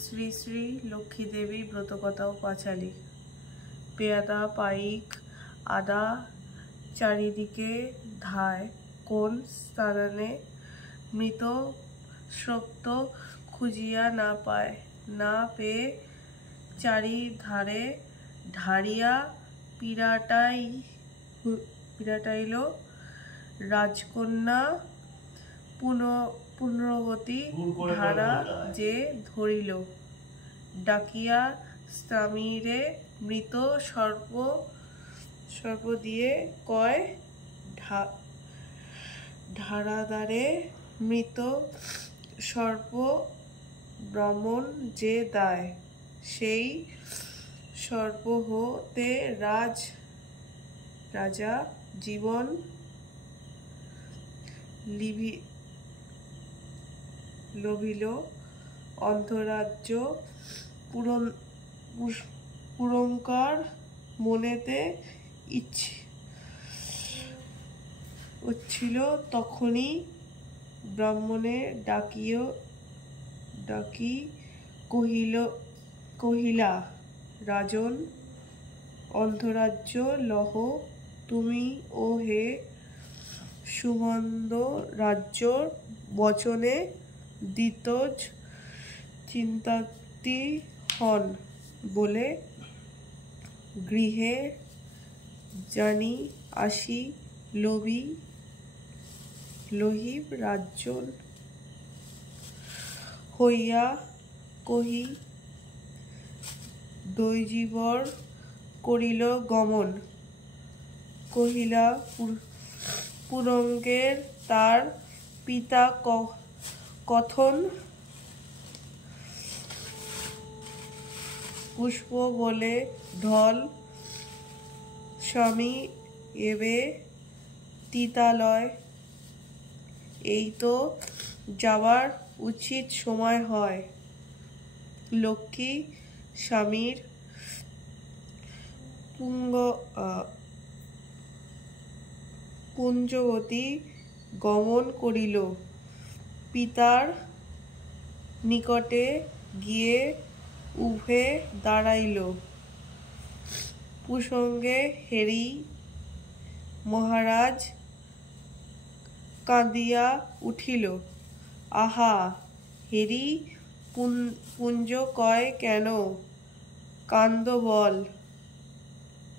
শ্রী শ্রী লক্ষ্মী দেবী ব্রতকথা ও পাঁচালী। পেয়াদা পাইক আদা চারিদিকে ধায়, কোন স্থানে মৃত শ্রক্ত খুঁজিয়া না পায়। না পেয়ে চারিধারে ঢাড়িয়া পিরাটাইল রাজকন্যা পুণ্যবতী ধারা যে ধরিল। ডাকিয়া স্বামীরে মৃত সর্প দিয়ে কয়, ধারাদারে মৃত সর্প ব্রাহ্মণ যে দায়। সেই সর্প হতে রাজা জীবন লভিল, অর্ধরাজ্য পুরঙ্কার মনেতে ইচ্ছিল। তখনই ব্রাহ্মণে ডাকি কহিলা, রাজন অর্ধরাজ্য লহ তুমি ও হে সুমন্দ রাজ্য বচনে দ্বিতজ চিন্তাতি হন বলে গৃহে জানি আসি লহিব রাজন হইয়া কহি দৈজিবর করিল গমন। কহিলা পুরঙ্গের তার পিতা কথন। পুষ্প বলে ঢল স্বামী এবে তিতালয়। এই তো যাবার উচিত সময় হয়। লক্ষ্মী স্বামীর পুঞ্জবতী গমন করিল। পিতার নিকটে গিয়ে উভে দাঁড়াইল। প্রসঙ্গে হেরি মহারাজ কাঁদিয়া উঠিল। আহা, হেরি পুঞ্জ কয় কেন, কান্দ বল।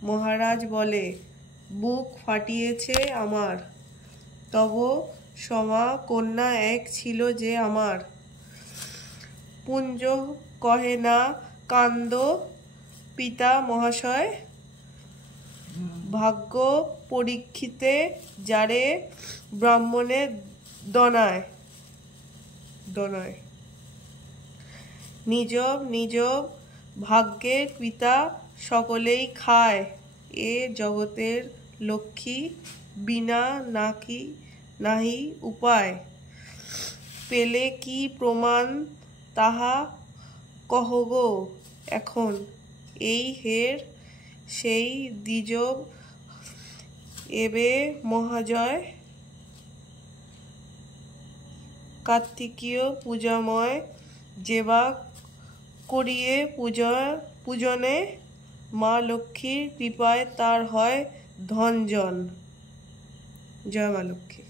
মহারাজ বলে, বুক ফাটিয়েছে আমার, তব সমা কন্যা এক ছিল যে আমার। পুঞ্জ কহে না কান্দ পিতা মহাশয়, ভাগ্য পরীক্ষিতে যারে ব্রাহ্মণে দনায়। নিজ নিজ ভাগ্যের পিতা সকলেই খায়। এ জগতের লক্ষ্মী বিনা নাহি উপায়। পেলে কি প্রমাণ তাহা কহ গো এখন। এই হের সেই দ্বিজ এবে মহাজয়। কার্তিকীয় পূজাময় যেবা করিয়ে পূজনে মা লক্ষ্মীর কৃপায় তার হয় ধনজন। জয় মা লক্ষ্মী।